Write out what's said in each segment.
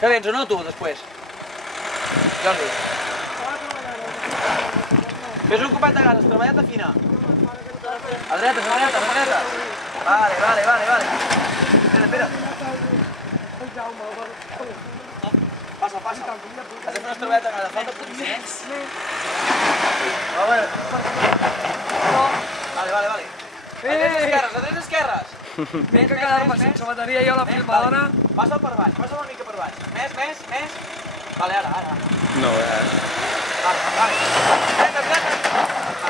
Que vens o no, tu, després? Jordi. Fes un copet de gases, treballeta fina. A dretes, a dretes, a dretes. Vale. Espera. Passa. Has de fer una treballeta de gases, falta poquíssim. Vale. A tres esquerres. Vinc a quedar-me sense bateria jo a la filmadora. Passa per baix, passa una mica per baix. Més. Vale, ara. No, Vale.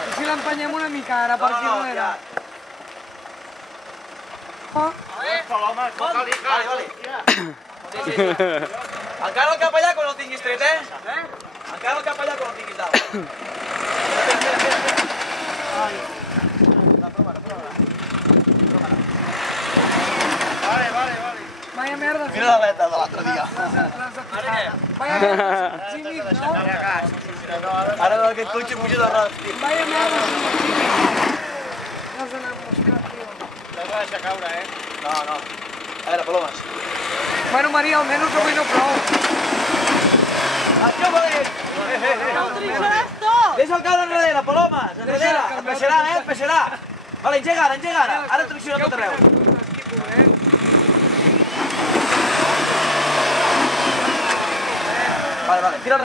I si l'empenyem una mica ara per aquí darrere? Vale. Sí. Encara el cap allà quan el tinguis tret, Encara el cap allà quan el tinguis dalt. Vaya merda. Mira la veta de l'altre dia. Vaya merda. Xinguis, no? Ara aquest cotxe puja de rodes, tio. Vaya merda. No us anem buscat, tio. L'has de deixar caure, No. A veure, palomes. Bueno, Maria, almenys avui no plou. Això, valent! Deixa'l caure enrere, palomes! Enrere! Et peixerà, Vale, engega ara. Ara tracciona tot arreu. Vale, tira